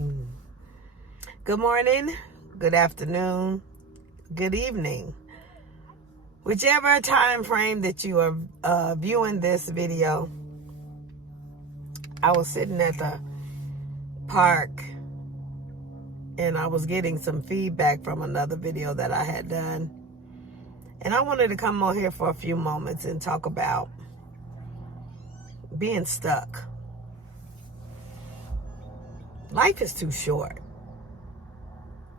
Mm. Good morning, good afternoon, good evening. Whichever time frame that you are viewing this video, I was sitting at the park and I was getting some feedback from another video that I had done. And I wanted to come on here for a few moments and talk about being stuck. Life is too short.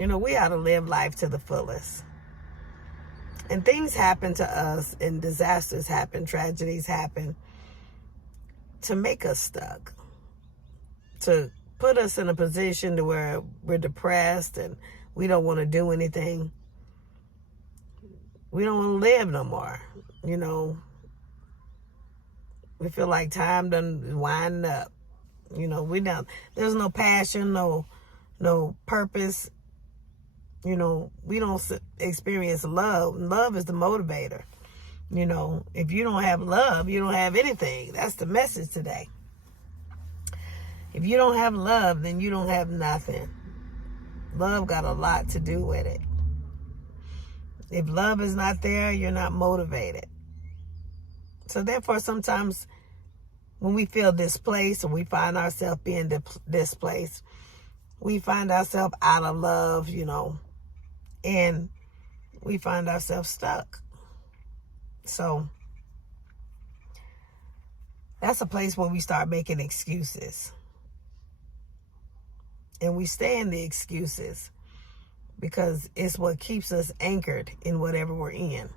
We ought to live life to the fullest. And things happen to us, and disasters happen, tragedies happen to make us stuck, to put us in a position to where we're depressed and we don't want to do anything. We don't want to live no more. We feel like time done winding up. There's no passion, no purpose. We don't experience love. Love is the motivator. If you don't have love, you don't have anything. That's the message today. If you don't have love, then you don't have nothing. Love got a lot to do with it. If love is not there, you're not motivated. So therefore, sometimes when we feel displaced or we find ourselves being displaced, we find ourselves out of love, and we find ourselves stuck. So that's a place where we start making excuses. And we stay in the excuses because it's what keeps us anchored in whatever we're in.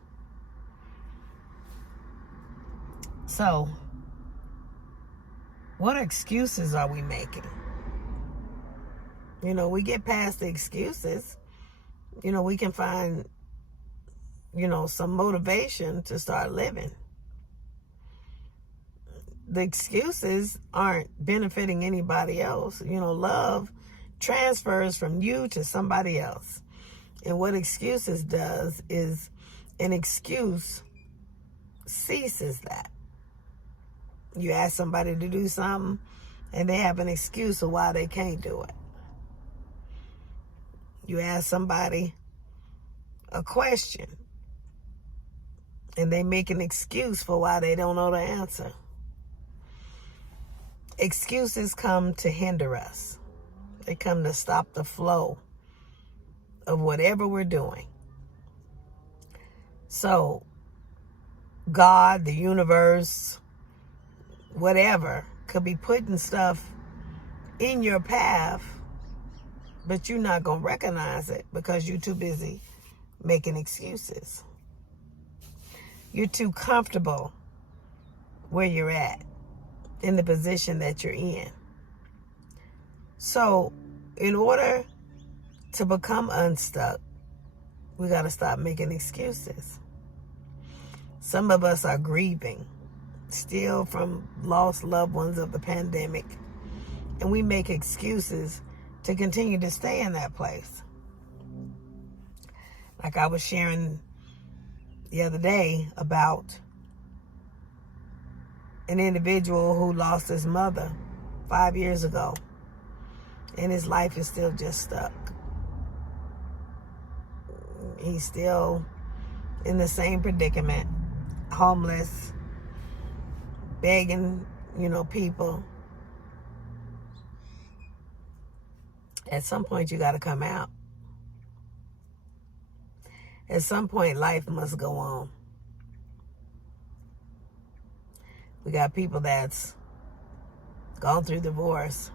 So, what excuses are we making? We get past the excuses. We can find, some motivation to start living. The excuses aren't benefiting anybody else. Love transfers from you to somebody else. And what excuses does is an excuse ceases that. You ask somebody to do something and they have an excuse of why they can't do it. You ask somebody a question and they make an excuse for why they don't know the answer. Excuses come to hinder us. They come to stop the flow of whatever we're doing. So, God, the universe, whatever, could be putting stuff in your path, but you're not going to recognize it because you're too busy making excuses. You're too comfortable where you're at, in the position that you're in. So, in order to become unstuck, we got to stop making excuses. Some of us are grieving still from lost loved ones of the pandemic, and we make excuses to continue to stay in that place. Like I was sharing the other day about an individual who lost his mother 5 years ago, and his life is still just stuck. He's still in the same predicament, homeless, begging, people. At some point, you got to come out. At some point, life must go on. We got people that's gone through divorce.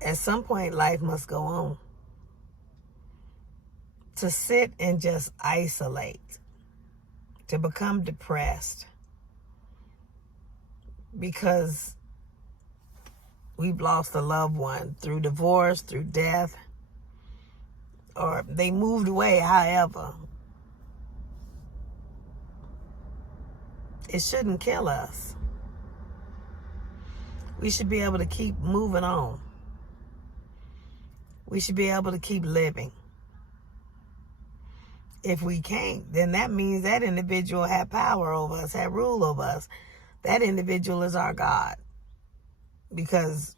At some point, life must go on. To sit and just isolate, to become depressed because we've lost a loved one through divorce, through death, or they moved away, however. It shouldn't kill us. We should be able to keep moving on. We should be able to keep living. If we can't, then that means that individual had power over us, had rule over us. That individual is our God. Because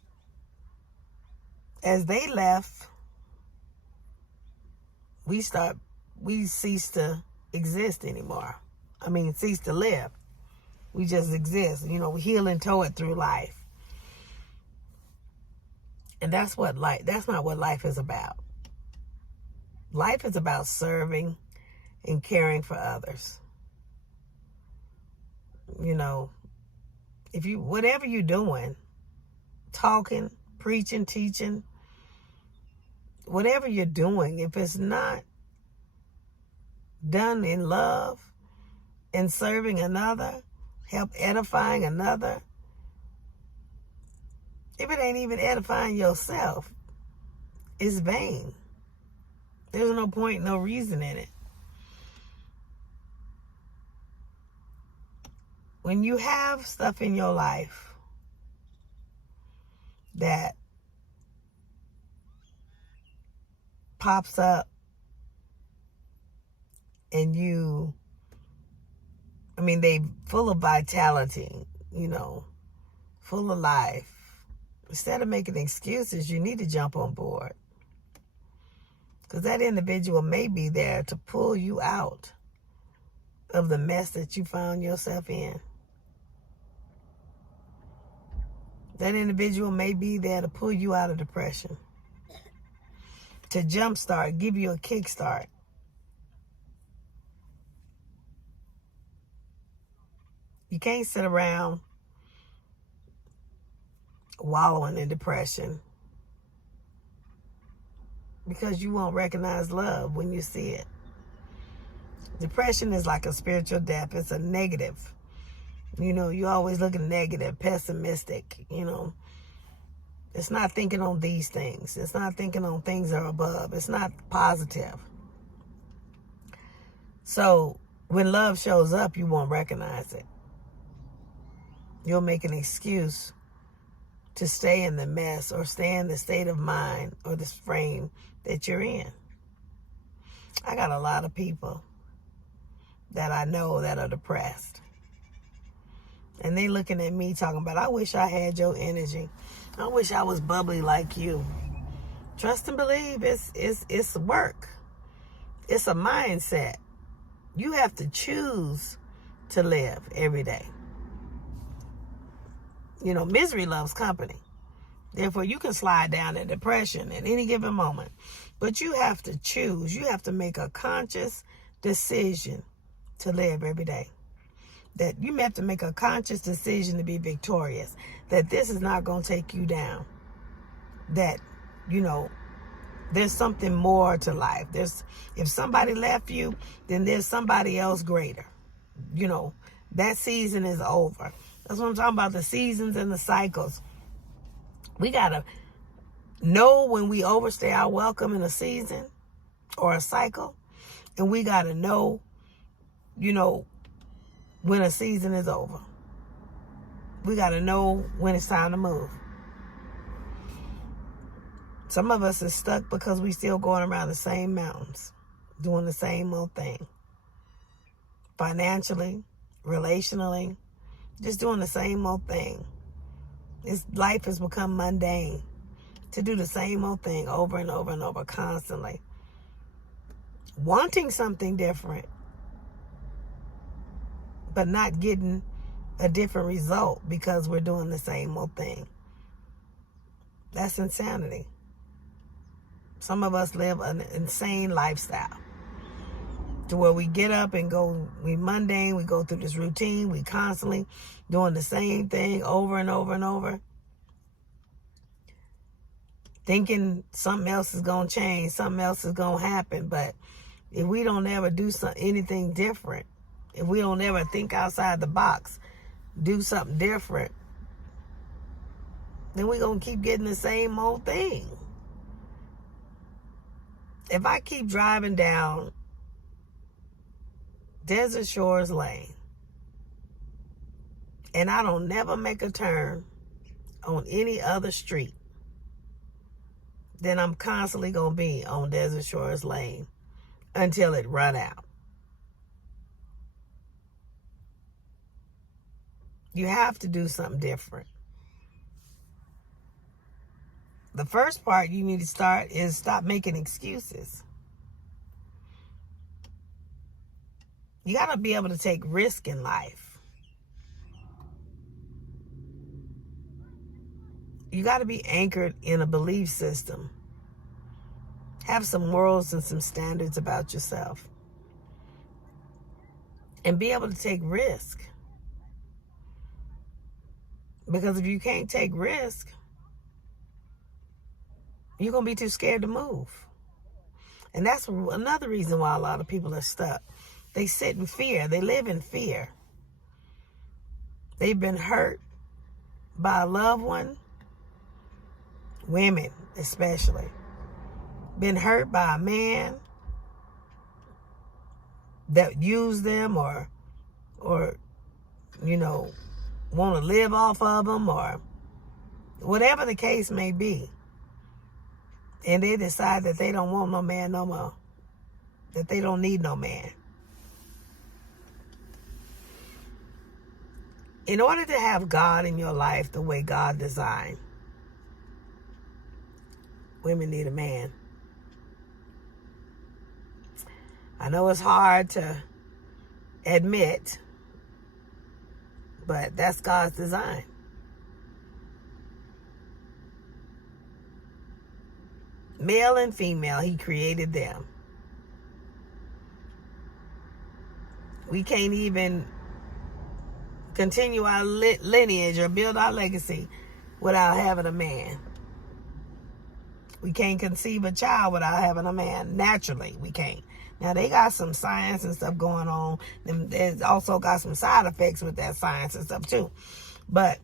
as they left, we cease to exist anymore. I mean, cease to live. We just exist, we heel and toe it through life. And that's not what life is about. Life is about serving and caring for others. Whatever you're doing, talking, preaching, teaching, whatever you're doing, if it's not done in love and serving another, help edifying another, if it ain't even edifying yourself, it's vain. There's no point, no reason in it. When you have stuff in your life that pops up and they full of vitality, full of life. Instead of making excuses, you need to jump on board. Because that individual may be there to pull you out of the mess that you found yourself in. That individual may be there to pull you out of depression, to jumpstart, give you a kickstart. You can't sit around wallowing in depression, because you won't recognize love when you see it. Depression is like a spiritual death. It's a negative. You always looking negative, pessimistic, It's not thinking on these things. It's not thinking on things that are above. It's not positive. So when love shows up, you won't recognize it. You'll make an excuse to stay in the mess or stay in the state of mind or this frame that you're in. I got a lot of people that I know that are depressed. And they looking at me talking about, I wish I had your energy. I wish I was bubbly like you. Trust and believe, it's work. It's a mindset. You have to choose to live every day. Misery loves company. Therefore, you can slide down in depression at any given moment. But you have to choose. You have to make a conscious decision to live every day. That you have to make a conscious decision to be victorious. That this is not going to take you down. That, there's something more to life. If somebody left you, then there's somebody else greater. That season is over. That's what I'm talking about, the seasons and the cycles. We got to know when we overstay our welcome in a season or a cycle. And we got to know, when a season is over. We got to know when it's time to move. Some of us is stuck because we still going around the same mountains, doing the same old thing. Financially, relationally, just doing the same old thing. Life has become mundane to do the same old thing over and over and over constantly. Wanting something different, but not getting a different result because we're doing the same old thing. That's insanity. Some of us live an insane lifestyle to where we get up and we mundane, we go through this routine, we constantly doing the same thing over and over and over, thinking something else is going to change, something else is going to happen. But if we don't ever do anything different, if we don't ever think outside the box, do something different, then we're going to keep getting the same old thing. If I keep driving down Desert Shores Lane and I don't never make a turn on any other street, then I'm constantly going to be on Desert Shores Lane until it run out. You have to do something different. the first part you need to start is stop making excuses. You got to be able to take risk in life. You got to be anchored in a belief system. Have some morals and some standards about yourself. And be able to take risk. Because if you can't take risk, you're going to be too scared to move. And that's another reason why a lot of people are stuck. They sit in fear. They live in fear. They've been hurt by a loved one. Women, especially. Been hurt by a man that used them or you know, want to live off of them or whatever the case may be. And they decide that they don't want no man no more. That they don't need no man. In order to have God in your life the way God designed, women need a man. I know it's hard to admit, but that's God's design. Male and female, he created them. We can't even continue our lineage or build our legacy without having a man. We can't conceive a child without having a man. Naturally, we can't. Now, they got some science and stuff going on. And there's also got some side effects with that science and stuff, too. But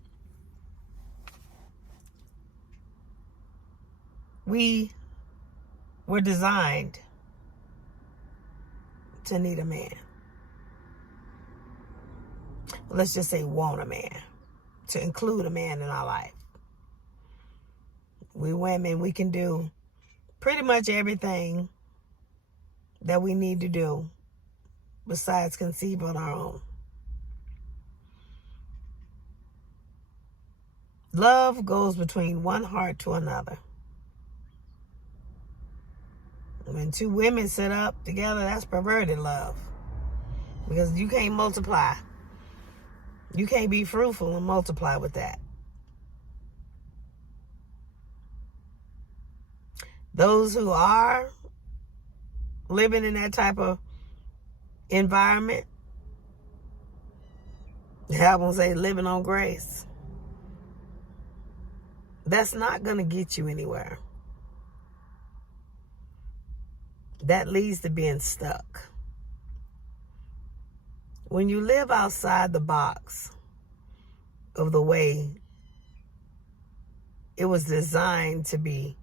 we were designed to need a man. Let's just say want a man. To include a man in our life. We women, we can do pretty much everything that we need to do besides conceive on our own. Love goes between one heart to another. When two women sit up together, that's perverted love. Because you can't multiply. You can't be fruitful and multiply with that. Those who are living in that type of environment, I won't say living on grace, that's not going to get you anywhere. That leads to being stuck. When you live outside the box of the way it was designed to be,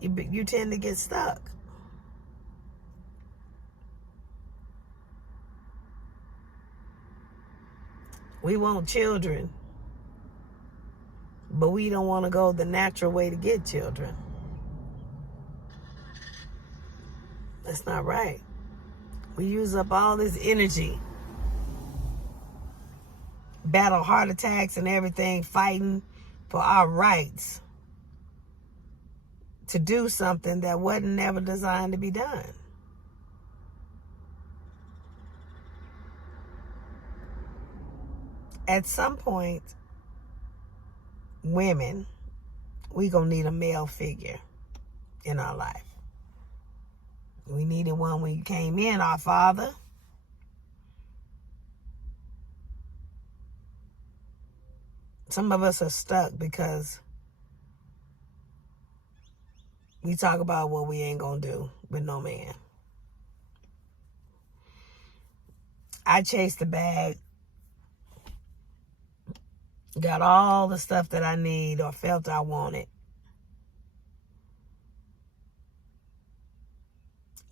you tend to get stuck. We want children, but we don't want to go the natural way to get children. That's not right. We use up all this energy, battle heart attacks and everything, fighting for our rights to do something that wasn't never designed to be done. At some point, women, we gonna need a male figure in our life. We needed one when you came in, our father. Some of us are stuck because we talk about what we ain't gonna do with no man. I chased the bag, got all the stuff that I need or felt I wanted,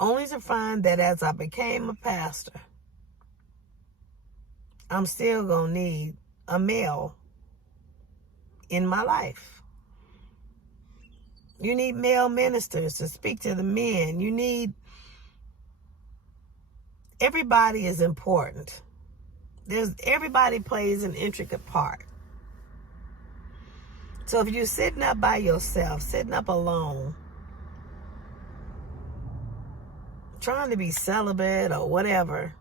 only to find that as I became a pastor, I'm still gonna need a male in my life. You need male ministers to speak to the men. You need, everybody is important. Everybody plays an intricate part. So if you're sitting up by yourself, sitting up alone, trying to be celibate or whatever,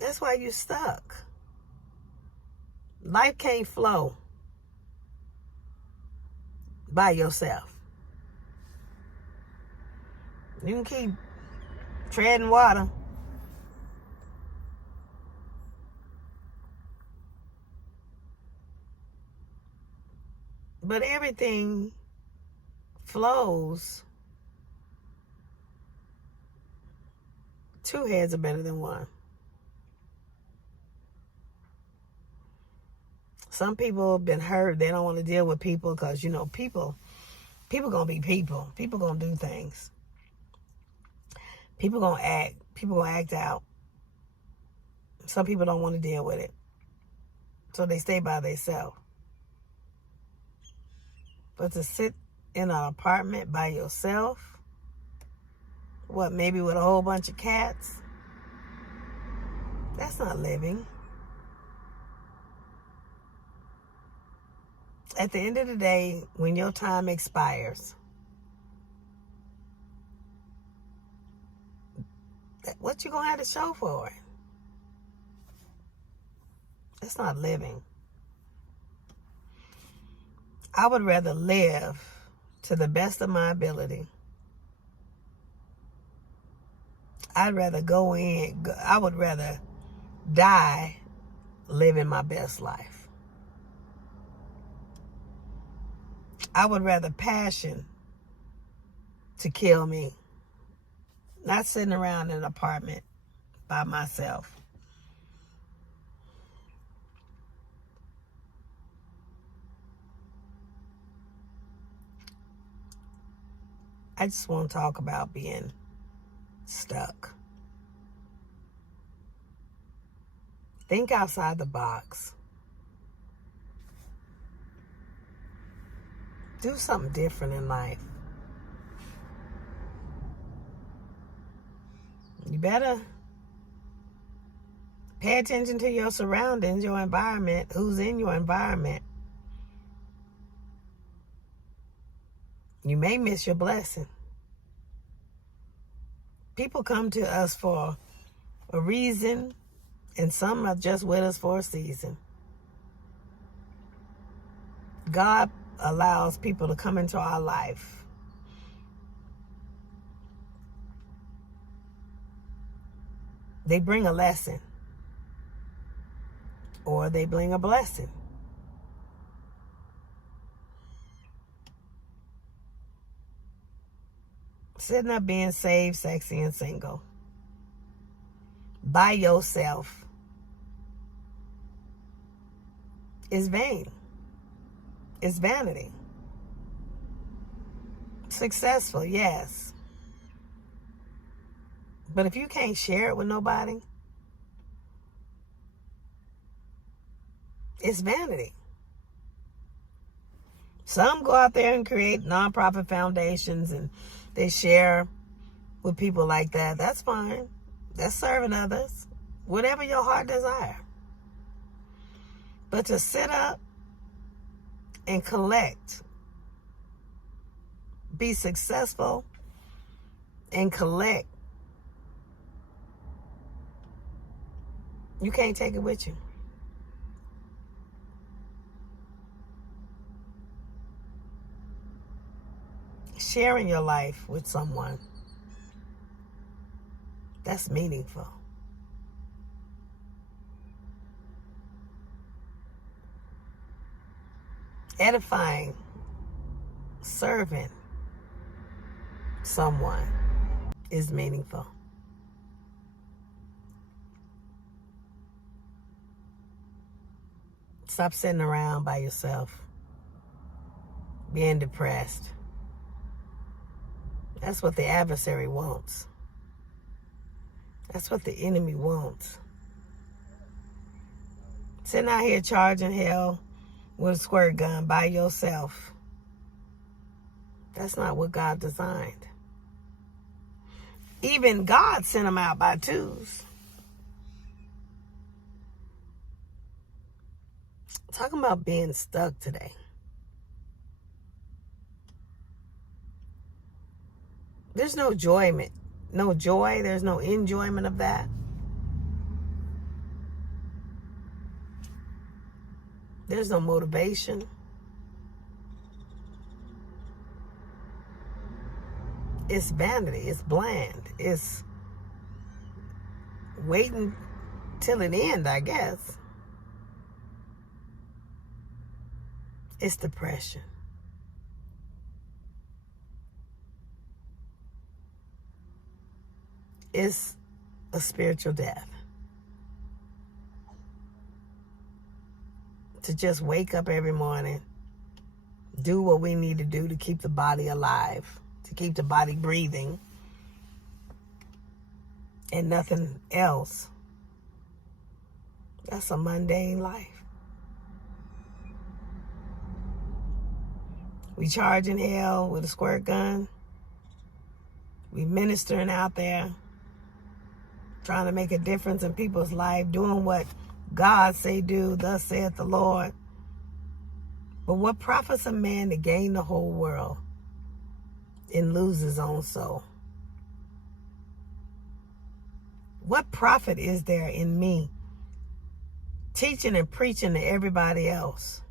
that's why you're stuck. Life can't flow by yourself. You can keep treading water, but everything flows. Two heads are better than one. Some people have been hurt. They don't want to deal with people because, people gonna be people. People gonna do things. People gonna act. People gonna act out. Some people don't want to deal with it, so they stay by themselves. But to sit in an apartment by yourself, maybe with a whole bunch of cats, that's not living. At the end of the day, when your time expires, what you gonna have to show for it? That's not living. I would rather live to the best of my ability. I would rather die living my best life. I would rather passion to kill me, not sitting around in an apartment by myself. I just want to talk about being stuck. Think outside the box. Do something different in life. You better pay attention to your surroundings, your environment, who's in your environment. You may miss your blessing. People come to us for a reason, and some are just with us for a season. God allows people to come into our life they bring a lesson or they bring a blessing. Sitting up being saved, sexy, and single by yourself is vain. It's vanity. Successful, yes. But if you can't share it with nobody, it's vanity. Some go out there and create nonprofit foundations and they share with people like that. That's fine. That's serving others. Whatever your heart desire. But to sit up and collect, be successful and collect, you can't take it with you. Sharing your life with someone, that's meaningful. Edifying, serving someone is meaningful. Stop sitting around by yourself, being depressed. That's what the adversary wants. That's what the enemy wants. Sitting out here charging hell with a squirt gun by yourself. That's not what God designed. Even God sent them out by twos. Talking about being stuck today. There's no enjoyment. No joy. There's no enjoyment of that. There's no motivation. It's vanity. It's bland. It's waiting till it ends, I guess. It's depression. It's a spiritual death. To just wake up every morning, do what we need to do to keep the body alive, to keep the body breathing, and nothing else. That's a mundane life. We charging hell with a squirt gun. We ministering out there, trying to make a difference in people's life, doing what God say do, thus saith the Lord. But what profits a man to gain the whole world and lose his own soul? What profit is there in me teaching and preaching to everybody else,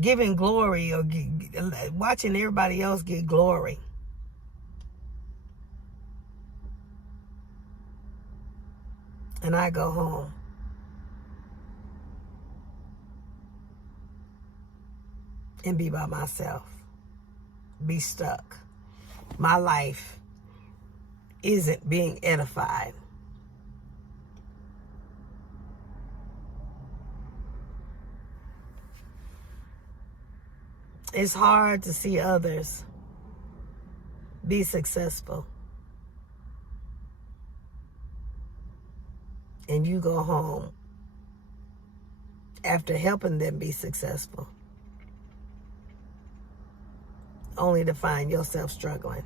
giving glory or watching everybody else get glory? And I go home and be by myself, be stuck. My life isn't being edified. It's hard to see others be successful, and you go home after helping them be successful, only to find yourself struggling.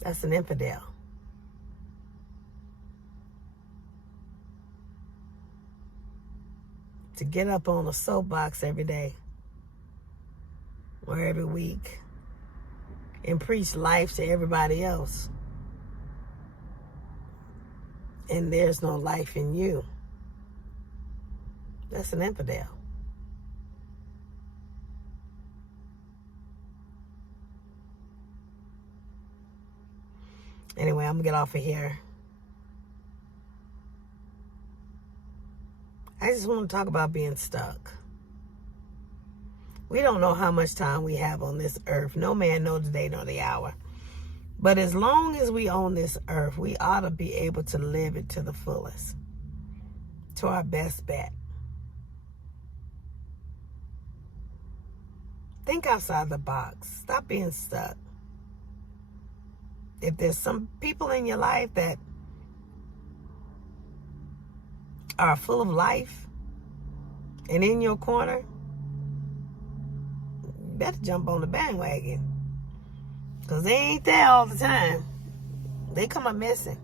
That's an infidel. To get up on a soapbox every day or every week and preach life to everybody else, and there's no life in you, that's an infidel. Anyway, I'm gonna get off of here. I just want to talk about being stuck. We don't know how much time we have on this earth. No man knows the day nor the hour. But as long as we own this earth, we ought to be able to live it to the fullest, to our best bet. Think outside the box. Stop being stuck. If there's some people in your life that are full of life and in your corner, you better jump on the bandwagon, because they ain't there all the time. They come up missing.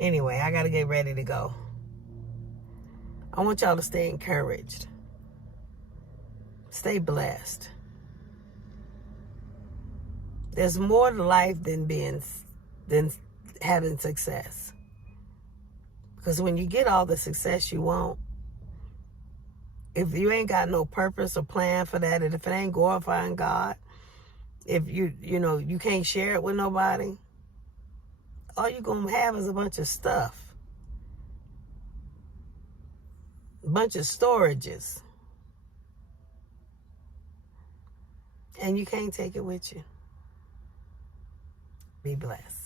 Anyway, I gotta get ready to go. I want y'all to stay encouraged, stay blessed. There's more to life than having success. Because when you get all the success you want, if you ain't got no purpose or plan for that, and if it ain't glorifying God, if you can't share it with nobody, all you're going to have is a bunch of stuff. A bunch of storages. And you can't take it with you. Be blessed.